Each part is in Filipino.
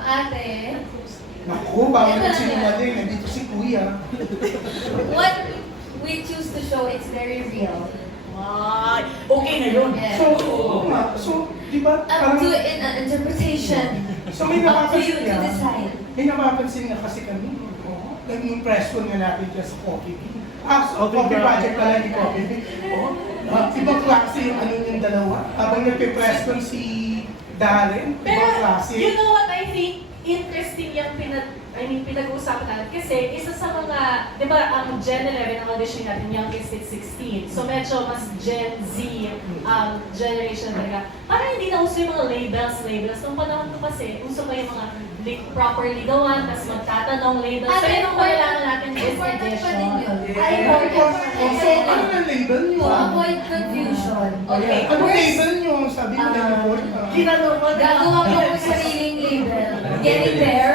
ate. Naku, bawal na sinungaling. Nandito si Kuya. What we choose to show, it's very real. Ay, okay na yun. Yeah. So, di ba, Up to interpretation. So may Up to you napapansin to nga, decide. may napapansin nga kasi kami, nag-impress ko nga natin dyan sa Coffee Bean. Coffee Project pala ni Coffee Bean. Ibang klase yung ano yung dalawa. Habang nagpipress ko si Darren, Pero, ibang klase. you know what, I think interesting yung pinag-uusapan natin. Kasi isa sa mga, di ba, ang Gen 11 ang audition natin, youngest is 16. So medyo mas Gen Z generation talaga. Parang hindi na uso yung mga labels. Nung panahon ko kasi, uso pa yung mga properly gawan, tapos magtatanong labels. So yun ang kailangan natin is Important pa din edition. yun. Ay, Important pa din. So, ano na label nyo? To avoid confusion. Okay. Ano label nyo? Sabi nyo na report. Ginagawa mo na. Gagawa ko ng sariling label. Getting there.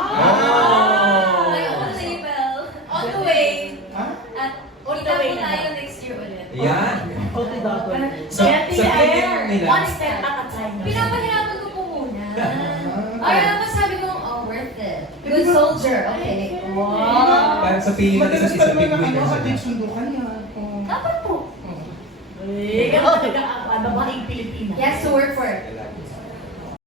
My own label. On the way. Ha? At On the kita way po na. tayo next year ulit. Yan. So, sa feeling nila. one step at a time. Pinapahirapan ko po muna. Ay, naman sabi ko, oh, worth it. Good soldier. Okay. Wow. Parang sa feeling nila Madalas kasi pa sa naman big na ano, winners. ating sundukan niya. Dapat po. Eh, ganun talaga ang babaeng Pilipina. Yes, to work for it.